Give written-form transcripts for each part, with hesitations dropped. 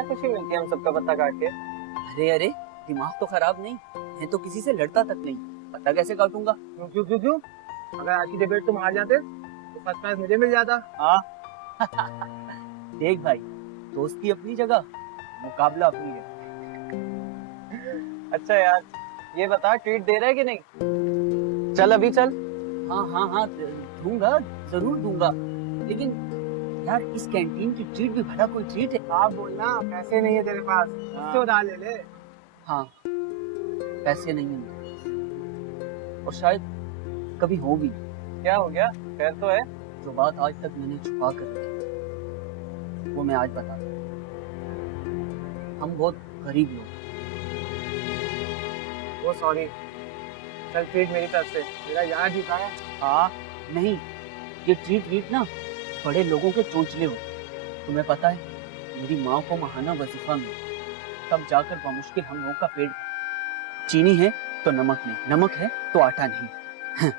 क्या खुशी मिलती है हम सबका पत्ता काट के? अरे अरे, दिमाग तो खराब नहीं, मैं तो किसी से लड़ता तक नहीं, पता कैसे काटूंगा? क्यों क्यों क्यों क्यों? अगर आज की डिबेट तुम हार जाते तो फर्स्ट प्राइज मुझे मिल जाता। हाँ। देख भाई, दोस्ती अपनी जगह, मुकाबला अपनी जगह। अच्छा यार, ये बता ट्रीट दे रहा है कि नहीं? चल अभी चल। हाँ हाँ हाँ, दूंगा, जरूर दूंगा, लेकिन यार इस कैंटीन की ट्रीट भी भला कोई ट्रीट है? आप बोलना, पैसे नहीं है तेरे पास, इससे उधार ले ले। हाँ, पैसे नहीं हैं और शायद कभी हो भी। क्या हो गया? खैर तो है। जो बात आज तक मैंने छुपा कर रखी वो मैं आज बता दूं। हम बहुत गरीब लोग। वो सॉरी, चल ट्रीट मेरी तरफ से, मेरा यार जीता है। हाँ नहीं, ये ट्रीट ना बड़े लोगों के चोंचले हो। तुम्हें पता है, मेरी माँ को महाना वजीफा में तब जाकर बमुश्किल हम लोगों का पेट भरा। चीनी है तो नमक नहीं, नमक है तो आटा नहीं।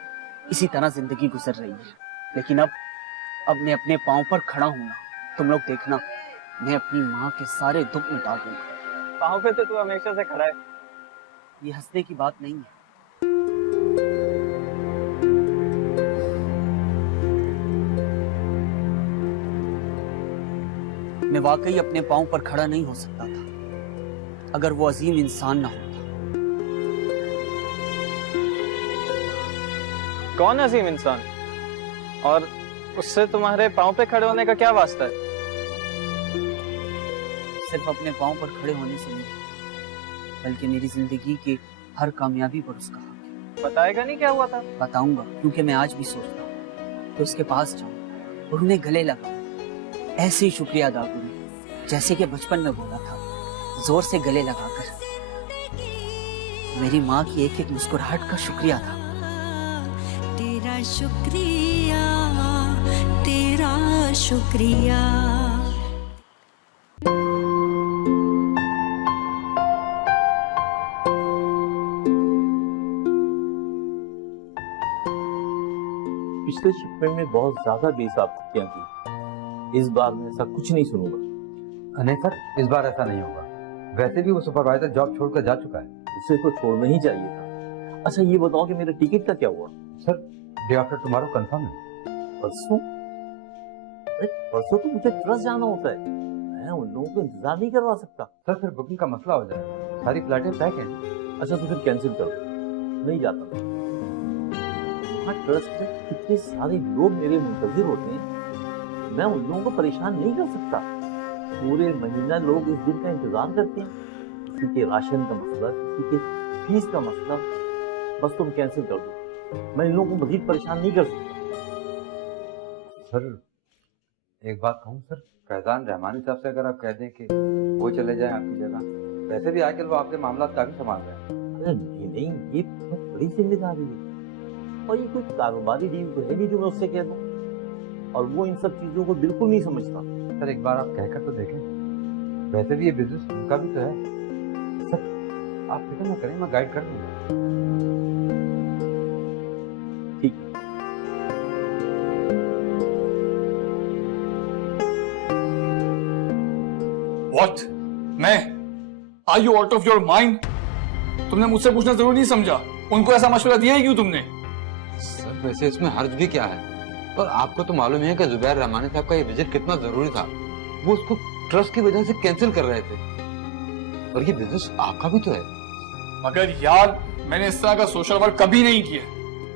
इसी तरह जिंदगी गुजर रही है, लेकिन अब मैं अपने पाँव पर खड़ा हूँ ना, तुम लोग देखना, मैं अपनी माँ के सारे दुख मिटा दूंगा। पाँव पे तो तू हमेशा से खड़ा है। ये हंसने की बात नहीं है। मैं वाकई अपने पाँव पर खड़ा नहीं हो सकता था अगर वो अजीम इंसान ना होता। कौन अजीम इंसान? और उससे तुम्हारे पाँव पे खड़े होने का क्या वास्ता है? सिर्फ अपने पाँव पर खड़े होने से नहीं, बल्कि मेरी जिंदगी की हर कामयाबी पर उसका हक है। बताएगा नहीं क्या हुआ था? बताऊंगा, क्योंकि मैं आज भी सोचता हूँ कि उसके पास जाऊं और उन्हें गले लगाऊं, ऐसे ही शुक्रिया अदा करूं जैसे कि बचपन में बोला था, जोर से गले लगाकर। मेरी माँ की एक एक मुस्कुराहट का शुक्रिया था। तेरा शुक्रिया, तेरा शुक्रिया। पिछले शिपमेंट में बहुत ज्यादा बेसाख्तियां की, इस बार मैं ऐसा कुछ नहीं सुनूंगा। नहीं सर, इस बार ऐसा नहीं होगा। वैसे भी वो सुपरवाइजर जॉब छोड़कर जा चुका है। उसे तो छोड़ना ही चाहिए था। अच्छा ये बताओ कि मेरे टिकट का क्या हुआ? Sir, day after tomorrow confirm है। परसों? अरे परसों तो मुझे ट्रस्ट जाना होता है, मैं उन लोगों को इंतजार नहीं करवा सकता। सर फिर बुकिंग का मसला हो जाएगा, सारी फ्लाइटें पैक हैं। अच्छा तो फिर कैंसिल कर दो, नहीं जाता मैं। वहाँ ट्रस्ट में कितने सारे लोग मेरे मुंतजिर होते हैं, मैं उन लोगों को परेशान नहीं कर सकता। पूरे महीना लोग इस दिन का इंतजार करते हैं, किसी के राशन का मसला, किसी के फीस का मसला, बस तुम कैंसिल कर दो, मैं इन लोगों को मजीद परेशान नहीं कर सकता। सर एक बात कहूँ सर, फैजान रहमानी साहब से अगर आप कह दें कि वो चले जाएं आपकी जगह, वैसे भी आजकल वो आपके मामला काफी संभाल रहे हैं। अरे नहीं, ये बहुत बड़ी जिम्मेदारी है और ये कोई कारोबारी डील तो है नहीं जो मैं उससे कह दूं, और वो इन सब चीजों को बिल्कुल नहीं समझता। सर एक बार आप कहकर तो देखें, वैसे भी ये बिजनेस उनका भी तो है। सर आप फिक्र ना करें, मैं गाइड कर दूंगा। ठीक। What? मैं? Are you out of your mind? तुमने मुझसे पूछना जरूरी नहीं समझा? उनको ऐसा मशवरा दिया ही क्यों तुमने? सर वैसे इसमें हर्ज भी क्या है, और आपको तो मालूम है कि जुबैर रहमानी साहब का ये विजिट कितना जरूरी था। वो उसको ट्रस्ट की वजह से कैंसिल कर रहे थे, और ये बिजनेस आपका भी तो है। मगर यार मैंने इस तरह का सोशल वर्क कभी नहीं किया,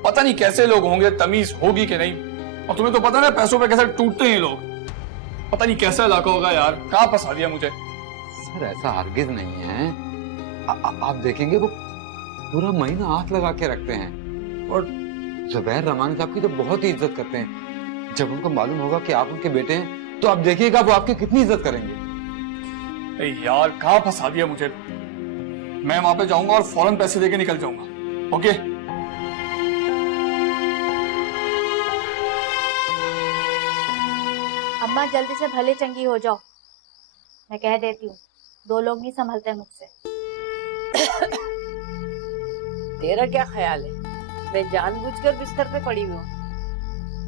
पता नहीं कैसे लोग होंगे, तमीज होगी कि नहीं। और तुम्हें तो पता ना पैसों पे कैसे टूटते हैं लोग, पता नहीं कैसा इलाका होगा यार, कहाँ फंसा दिया मुझे। सर ऐसा हरगिज नहीं है, आप देखेंगे वो पूरा महीना हाथ लगा के रखते हैं, और जुबैर रहमानी साहब की तो बहुत ही इज्जत करते हैं। जब उनको मालूम होगा कि आप उनके बेटे हैं तो आप देखिएगा वो आपकी कितनी इज्जत करेंगे। अरे यार कहाँ फंसा दिया मुझे। मैं वहां पे जाऊंगा और फौरन पैसे लेके निकल जाऊंगा। ओके अम्मा जल्दी से भले चंगी हो जाओ, मैं कह देती हूँ, 2 लोग नहीं संभलते मुझसे। तेरा क्या ख्याल है, मैं जानबूझकर बिस्तर पे पड़ी हुई हूँ?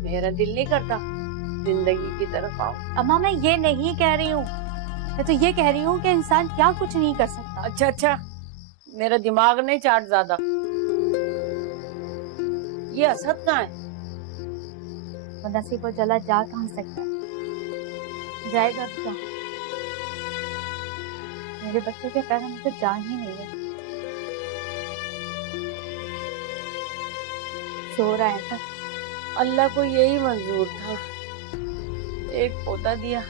मेरा दिल नहीं करता जिंदगी की तरफ आओ। अम्मा मैं ये नहीं कह रही हूँ, मैं तो ये कह रही हूँ कि इंसान क्या कुछ नहीं कर सकता। अच्छा अच्छा, मेरा दिमाग नहीं चाट ज्यादा। ये असद कहाँ है? वो नसीब और जला जा कहाँ सकता है, जाएगा तो कहाँ? मेरे बच्चे के पैरों में तो जान ही नहीं है। सो रहा है था। अल्लाह को यही मंजूर था, एक पोता दिया,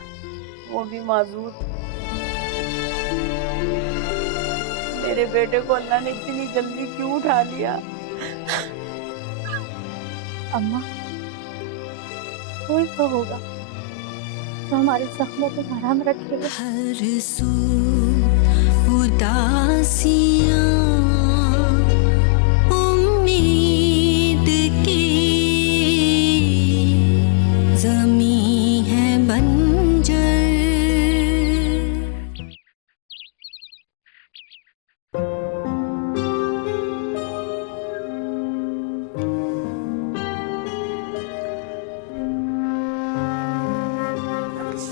वो भी माजूर। मेरे बेटे को अल्लाह ने इतनी जल्दी क्यों उठा लिया? अम्मा, कोई तो होगा जो हमारे जख्मों पे मरहम रखेगा। हर सू उदासियां उम्मीद की ज़मीं है बंजर।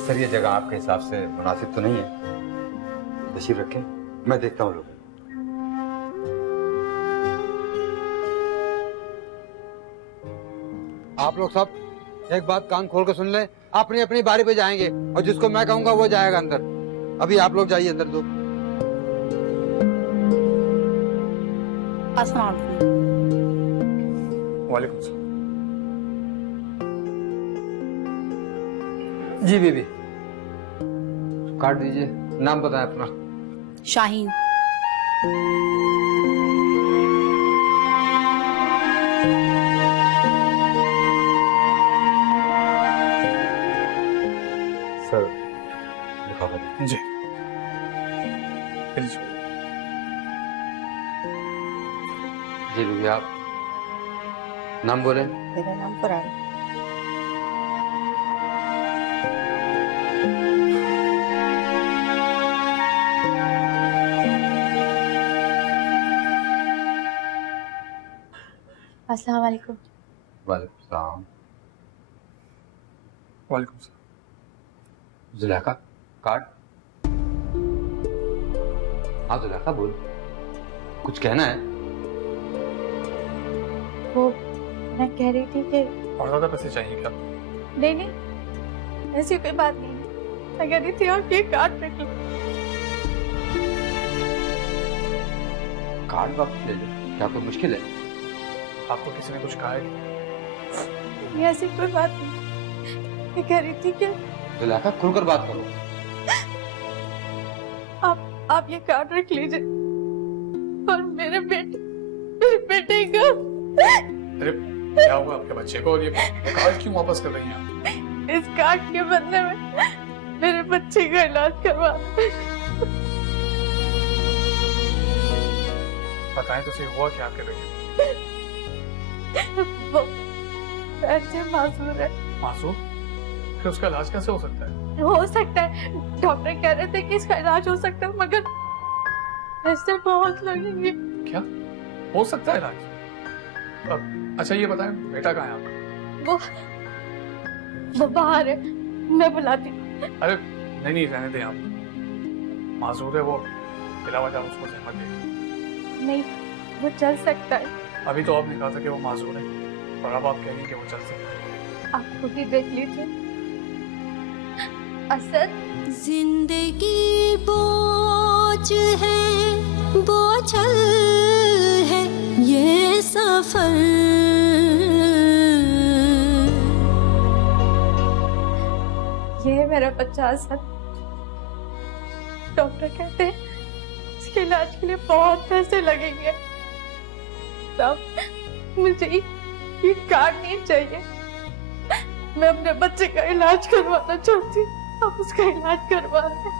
सर ये जगह आपके हिसाब से मुनासिब तो नहीं है, तशरीफ रखें, मैं देखता हूँ लोग। आप लोग सब एक बात कान खोल के सुन ले, अपनी अपनी बारी पे जाएंगे और जिसको मैं कहूंगा वो जाएगा अंदर। अभी आप लोग जाइए अंदर। दो वालेकुम सलाम। जी बीबी, कार्ड दीजिए, नाम बताएं अपना। शाहीन। सर लिखा जी प्लीज। जी बीबी, आप नाम बोले। मेरा नाम फरार। अस्सलाम वालेकुम। वालेकुम सलाम। वालेकुम सलाम। जुलेखा, कार्ड। हाँ जुलेखा बोल, कुछ कहना है? वो मैं कह रही थी कि और ज्यादा पैसे चाहिए क्या? नहीं नहीं, ऐसी कोई बात नहीं है। मैं कह रही थी आप ये कार्ड रख लो। कार्ड वापस ले लो, क्या कोई मुश्किल है? आपको किसी ने कुछ कहा है? ये ऐसी कोई बात नहीं। मैं कह रही थी कि जुलेखा खुलकर बात करो। आप ये कार्ड रख लीजिए और मेरे बेटे का। अरे क्या हुआ आपके बच्चे को, और ये कार्ड क्यों वापस कर रही हैं आप? इस कार्ड के बदले में मेरे बच्चे का इलाज करवा। बताएं तो सही, हुआ क्या आपके बेटे? वो ऐसे मासूम है। मासूम? फिर उसका इलाज कैसे हो सकता है? हो सकता है, डॉक्टर कह रहे थे कि इसका इलाज हो सकता है, मगर पैसे बहुत लगेंगे। क्या हो सकता है इलाज? अच्छा ये बताएं, बेटा कहाँ है आपका? वो बाहर है, मैं बुलाती हूँ। अरे नहीं नहीं, रहने दें आप, माजूर है वो, बिला वजह उसको जहमत दे। नहीं, वो चल सकता है। अभी तो आपने कहा था कि वो माजूर है, और अब आप कह रही हैं कि वो चल सकता है। आप खुद ही देख लीजिए। असद, जिंदगी बोझ है, बोझल है ये सफर। ये है मेरा बच्चा असद। डॉक्टर कहते हैं इसके इलाज के लिए बहुत पैसे लगेंगे। तब मुझे ये कार्ड नहीं चाहिए। मैं अपने बच्चे का इलाज करवाना चाहती हूँ। आप उसका इलाज करवा दें।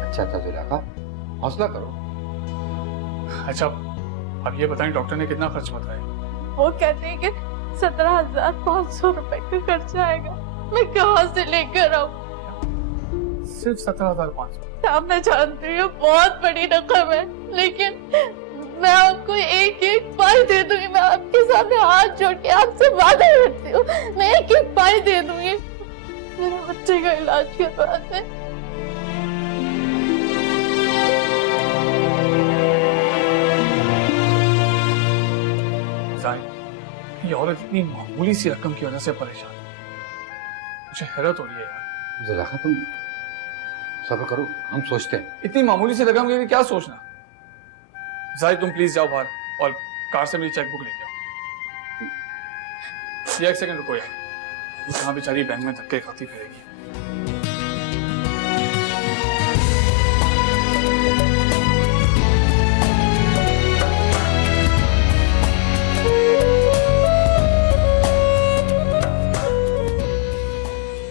अच्छा अच्छा जुलेखा, हौसला करो। अच्छा अब ये बताएं, डॉक्टर ने कितना खर्च बताया? वो कहते हैं कि 17,500 रुपए का खर्चा आएगा। मैं कहाँ से लेकर आऊँ? सिर्फ 17,500? अब मैं जानती हूँ बहुत बड़ी रकम है, लेकिन मैं आपको एक एक पाई दे दूंगी। मैं आपके सामने हाथ जोड़ के आपसे वादा करती हूँ, मैं एक एक पाई दे दूंगी। मेरे बच्चे का इलाज करवा दे। ये औरत इतनी मामूली सी रकम की वजह से परेशान है, मुझे हैरत हो रही है यार। जुलेखा तुम सब्र करो, हम सोचते हैं। इतनी मामूली सी रकम के लिए क्या सोचना। जाहिद तुम प्लीज जाओ बाहर और कार से मेरी चेकबुक लेके आओ। एक सेकंड रुको यार, वो कहाँ बेचारी बैंक में धक्के खाती फिरेगी।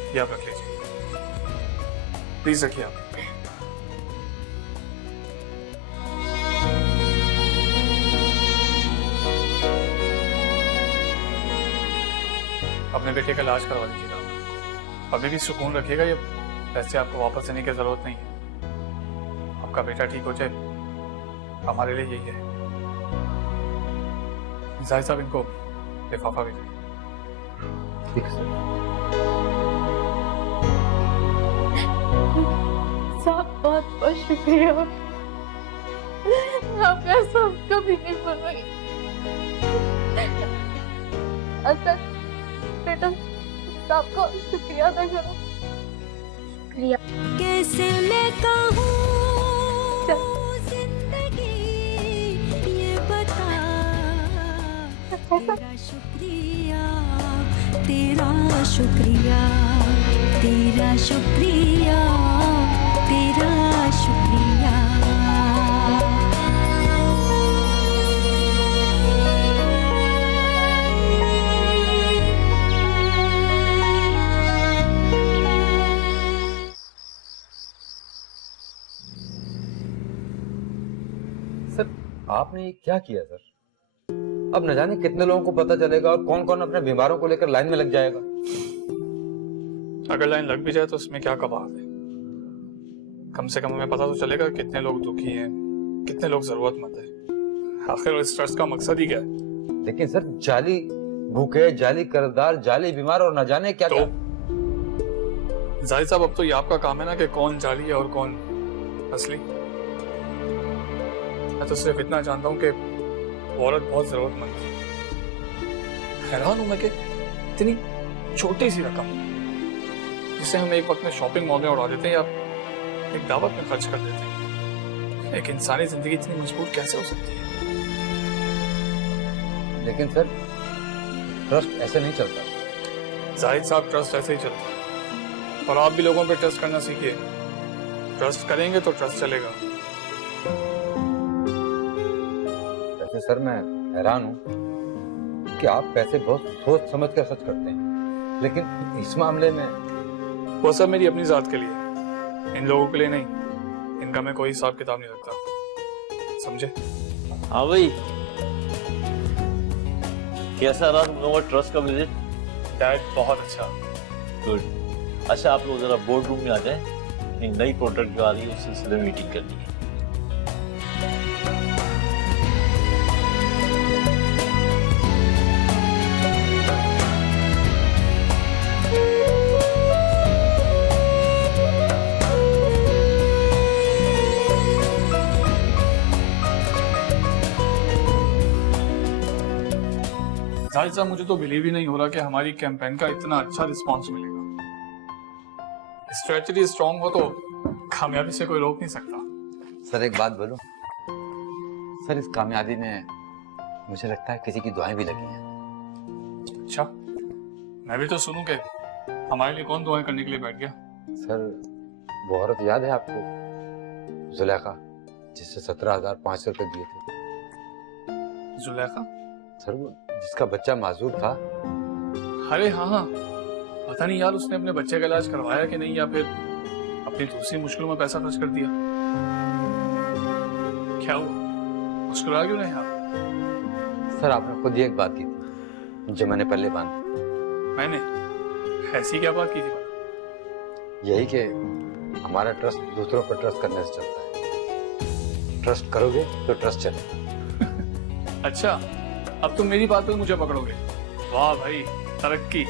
ये आप रख लीजिए, प्लीज रखिए आप। अपने बेटे का इलाज करवा लीजिएगा, अभी भी सुकून रखिएगा। ये पैसे आपको वापस देने की जरूरत नहीं है। आपका बेटा ठीक हो जाए हमारे लिए यही है। जाहिद साहब इनको लिफाफा भी दें। ठीक है सर। साहब बहुत बहुत शुक्रिया, आपका एहसान कभी नहीं भूलूंगी। अच्छा बेटा, आपको शुक्रिया अदा करो। शुक्रिया। कैसे मैं कहूँ जिंदगी ये बता, तेरा शुक्रिया, तेरा शुक्रिया, तेरा शुक्रिया, तेरा शुक्रिया। सर आपने ये क्या किया सर? अब न जाने कितने लोगों को पता चलेगा और कौन कौन अपने बीमारों को लेकर लाइन में लग जाएगा। अगर लाइन लग भी जाए तो उसमें क्या कबात है। कम से कम हमें पता तो चलेगा कितने लोग दुखी हैं, कितने लोग जरूरतमंद हैं। आखिर इस ट्रस्ट का मकसद ही क्या है। लेकिन सर जाली भूखे, जाली कर्जदार, जाली बीमार और न जाने क्या क्या। जाहिद साहब अब तो ये आपका काम है ना कि कौन जाली है और कौन असली। मैं तो सिर्फ इतना जानता हूँ कि वो औरत बहुत जरूरतमंद थी। हैरान हूं मैं कि इतनी छोटी सी रकम जिसे हम एक वक्त में शॉपिंग मॉल में उड़ा देते हैं या एक दावत में खर्च कर देते हैं, एक इंसानी जिंदगी इतनी मजबूत कैसे हो सकती है। लेकिन सर ट्रस्ट ऐसे नहीं चलता। जाहिद साहब ट्रस्ट ऐसे ही चलता है और आप भी लोगों पे ट्रस्ट करना सीखिए। ट्रस्ट करेंगे तो ट्रस्ट चलेगा। वैसे सर मैं हैरान हूँ कि आप पैसे बहुत सोच समझ कर खर्च करते हैं, लेकिन इस मामले में वो सब मेरी अपनी जात के लिए, इन लोगों के लिए नहीं। इनका मैं कोई हिसाब किताब नहीं रखता, समझे? हाँ भाई, कैसा रहा तुम लोगों का ट्रस्ट का विजिट? डैड बहुत अच्छा। गुड। अच्छा आप लोग जरा बोर्ड रूम में आ जाएं, एक नई प्रोडक्ट जो आ रही है उस सिलसिले में मीटिंग करनी है। जाहिद साहब मुझे तो बिलीव ही नहीं हो रहा कि हमारी कैंपेन का इतना अच्छा रिस्पांस मिलेगा। स्ट्रेटजी स्ट्रांग हो तो कामयाबी से कोई रोक नहीं सकता। सर एक बात बोलूं, सर इस कामयाबी में मुझे लगता है किसी की दुआएं भी लगी हैं। अच्छा, मैं भी तो सुनूं कि हमारे लिए कौन दुआएं करने के लिए बैठ गया। सर वो औरत याद है आपको, जुलेखा, जिससे 17,500 रुपए दिए थे? जुलेखा? सर वो जिसका बच्चा माजूर था। अरे हाँ हाँ, पता नहीं यार उसने अपने बच्चे का इलाज करवाया कि नहीं, या फिर अपनी दूसरी मुश्किलों में पैसा खर्च कर दिया। क्या हुआ, मुस्कुरा क्यों नहीं आप? सर आपने खुद ही एक बात की थी जो मैंने पहले बांधी। मैंने ऐसी क्या बात की थी? यही कि हमारा ट्रस्ट दूसरों पर ट्रस्ट करने से चलता है। ट्रस्ट करोगे तो ट्रस्ट चलेगा। अच्छा, अब तुम मेरी बात पे मुझे पकड़ोगे? वाह भाई, तरक्की।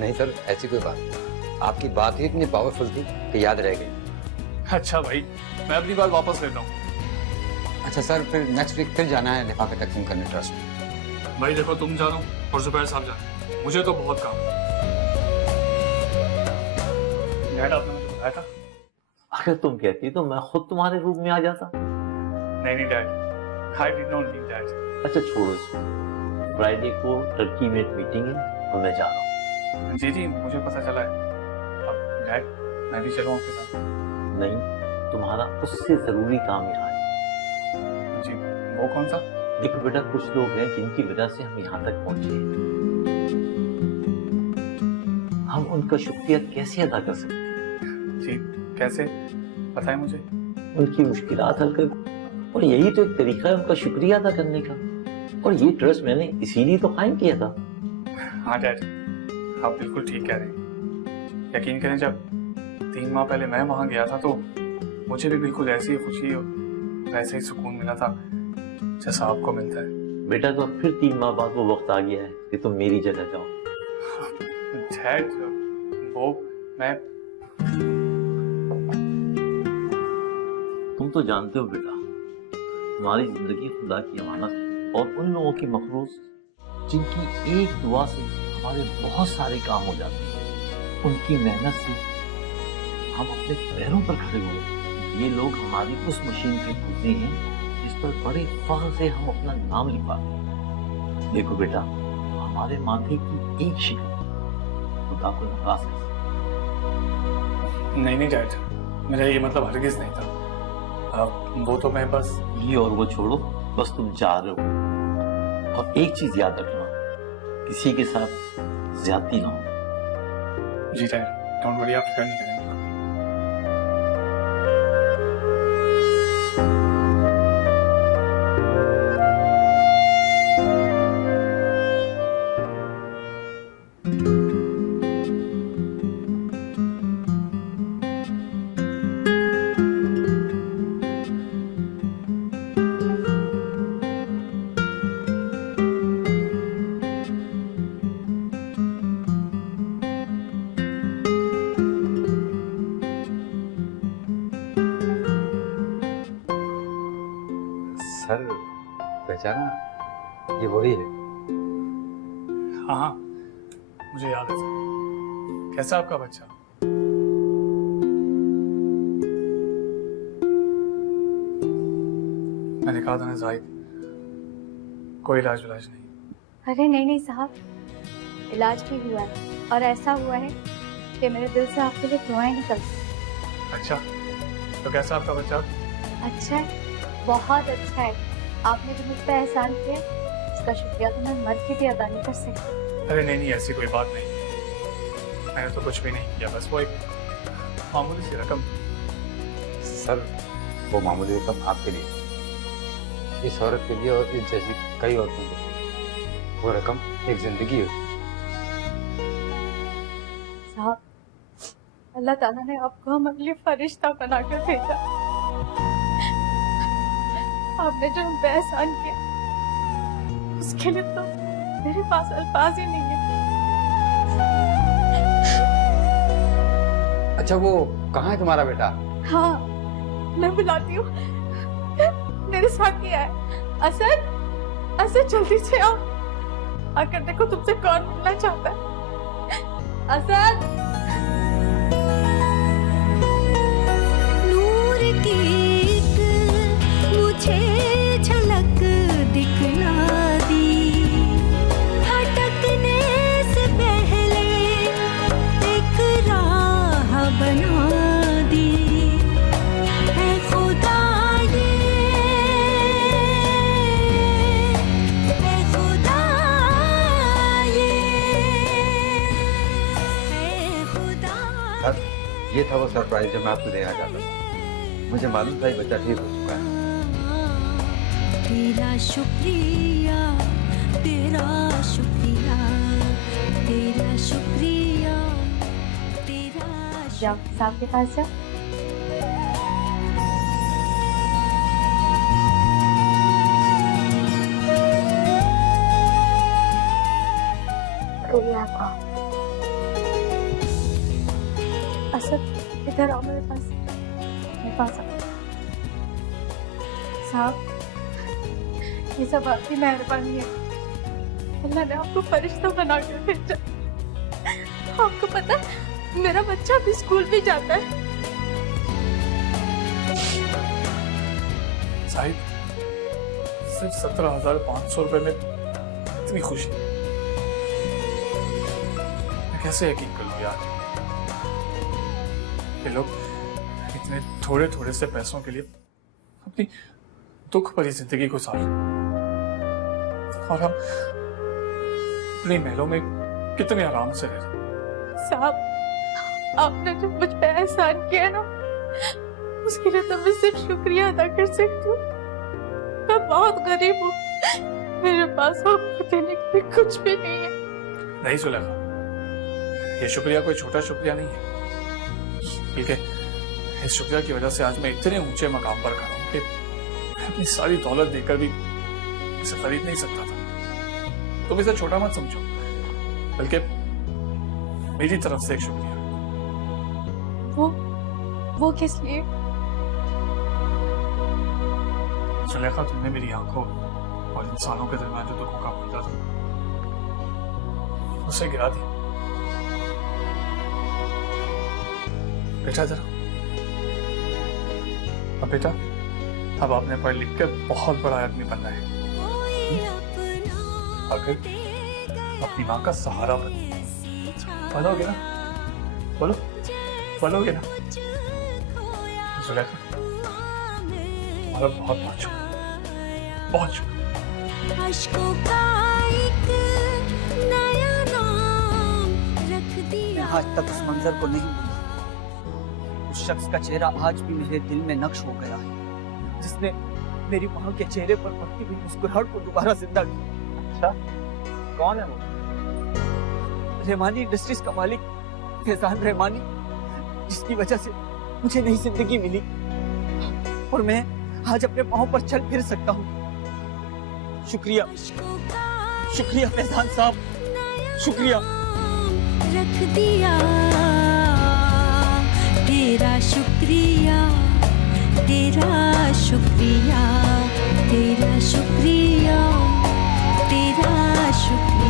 नहीं सर, ऐसी कोई बात नहीं। आपकी बात ही इतनी पावरफुल थी कि याद रह गई। अच्छा भाई, मैं अपनी बात वापस लेता हूँ। अच्छा सर, फिर नेक्स्ट वीक फिर जाना है लिफाफे तकसीम करने ट्रस्ट में। भाई देखो, तुम जानो और जुबैर साहब जानो, मुझे तो बहुत काम है। डैड, आपने मुझे बताया था? अगर तुम कहती तो मैं खुद तुम्हारे रूम में आ जाता। नहीं dad, I did not need that. अच्छा छोड़ो इसको, फ्राइडे को टर्की में एक मीटिंग है और मैं जा रहा हूँ। जी मुझे पता चला है। अब डैड, मैं भी चलूँ आपके साथ? नहीं, तुम्हारा उससे जरूरी काम यहाँ है। जी, वो कौन सा? देखो बेटा, कुछ लोग हैं जिनकी वजह से हम यहाँ तक पहुंचे हैं। हम उनका शुक्रिया कैसे अदा कर सकते हैं? जी, कैसे? बताएं मुझे। उनकी मुश्किलात हल कर, और यही तो एक तरीका है उनका शुक्रिया अदा करने का। और ये ट्रस्ट मैंने इसीलिए तो कायम किया था। हाँ डैड, आप बिल्कुल ठीक कह रहे हैं। यकीन करें, जब 3 माह पहले मैं वहां गया था तो मुझे भी बिल्कुल ऐसी खुशी और वैसे ही सुकून मिला था जैसा आपको मिलता है। बेटा, तो अब फिर 3 माह बाद वो वक्त आ गया है कि तुम मेरी जगह जाओ। डैड, वो मैं तुम तो जानते हो बेटा, हमारी जिंदगी खुदा की अमानत है, और उन लोगों की मखरूस जिनकी एक दुआ से हमारे बहुत सारे काम हो जाते हैं, उनकी मेहनत से हम अपने पैरों पर खड़े हुए। ये लोग हमारी उस मशीन के पुर्जे हैं जिस पर बड़े फख्र से हम अपना नाम लिखवाते हैं। देखो बेटा, हमारे माथे की एक शिकन खुदा को नाराज कर सकती है। नहीं डैड, मेरा ये मतलब हरगिज नहीं था। अब वो तो मैं बस ये और वो छोड़ो, बस तुम जा रहे हो। और एक चीज याद रखना, किसी के साथ ज्यादती ना हो। जी डैड, डोंट वरी, आप फिक्र नहीं करें। सर, पहचाना? ये वही है। हाँ, मुझे याद है सर। कैसा आपका बच्चा? मैंने कहा था ना जाहिद, कोई इलाज विलाज नहीं। अरे नहीं साहब, इलाज भी हुआ है और ऐसा हुआ है कि मेरे दिल से आपके लिए दुआएं निकलती। अच्छा, तो कैसा आपका बच्चा? अच्छा है, बहुत अच्छा है। आपने जो मुझ पर एहसान किया, इसका शुक्रिया तो मैं मर के भी अदा नहीं कर सकती। अरे नहीं, ऐसी कोई बात नहीं। मैंने तो कुछ भी नहीं किया, बस वो एक मामूली सी रकम। सर, वो मामूली रकम आपके लिए, इस औरत के लिए और इस जैसी कई औरतों को वो रकम एक जिंदगी है। साहब, अल्लाह ताला ने आपको हमारे लिए फरिश्ता बनाकर भेजा। आपने जो हम पे एहसान किया, उसके लिए तो मेरे पास अल्फाज ही नहीं है। अच्छा, वो कहाँ है तुम्हारा बेटा? हाँ, मैं बुलाती हूँ। मेरे साथ ही है। असद, जल्दी से आओ, आकर देखो तुमसे कौन मिलना चाहता है। असद, नूर की एक मुझे झलक दिखला दी, भटकने से पहले एक राह बना दी। ऐ खुदा ये था वो सरप्राइज जो मैं आपको देना चाहता था। मुझे मालूम था ये बच्चा ठीक हो चुका है। तेरा शुक्रिया, तेरा शुक्रिया, तेरा शुक्रिया, तेरा जाओ साहब के पास जाओ। शुक्रिया था। असद इधर आओ मेरे पास आओ। साहब ये सब आपकी मेहरबानी है, अल्लाह ने आपको फरिश्ता बना के भेजा। आपको पता है मेरा बच्चा भी स्कूल भी जाता है। साहिब, सिर्फ 17,500 रुपए में इतनी खुशी, मैं कैसे यकीन करूं यार। ये लोग इतने थोड़े थोड़े से पैसों के लिए अपनी दुख भरी जिंदगी गुजार, और हम अपनी महलों में कितने आराम से रह रहे। साहब आपने जो मुझ पे एहसान किया ना, उसके लिए तो मैं सिर्फ शुक्रिया अदा कर सकती हूँ। मैं बहुत गरीब हूँ, मेरे पास आपको देने के लिए कुछ भी नहीं है। नहीं सुलेखा, ये शुक्रिया कोई छोटा शुक्रिया नहीं है, बल्कि इस शुक्रिया की वजह से आज मैं इतने ऊंचे मकाम पर खड़ा हूँ कि मैं अपनी सारी दौलत देकर भी इसे खरीद नहीं सकता था। तुम इसे छोटा मत समझो, बल्कि मेरी तरफ से एक शुक्रिया। वो किस लिए? सुलेखा, तुमने मेरी आंखों और इंसानों के दरमियान जो दुखों का पर्दा था उसे गिरा दिया। बेटा जरा, अब बेटा, अब आपने पढ़ लिख कर बहुत बड़ा आदमी बनना है, आखिर अपनी माँ का सहारा बनोगे ना? बोलोगे ना? सुलेखा, तुम्हारा बहुत बहुत शुक्रिया, बहुत शुक्रिया। अश्कों का एक नया नाम रख दिया। मैं आज तक उस मंजर को नहीं भूली। उस शख्स का चेहरा आज भी मेरे दिल में नक्श हो गया है, जिसने मेरी माँ के चेहरे पर बढ़ती हुई मुस्कुराहट को दोबारा जिंदा किया। अच्छा, कौन है वो? रहमानी इंडस्ट्रीज का मालिक फैजान रहमानी, जिसकी वजह से मुझे नई जिंदगी मिली और मैं आज अपने पांव पर चल फिर सकता हूँ। शुक्रिया, शुक्रिया फैजान साहब, शुक्रिया। रख दिया तेरा शुक्रिया, तेरा शुक्रिया, तेरा शुक्रिया, तेरा शुक्रिया।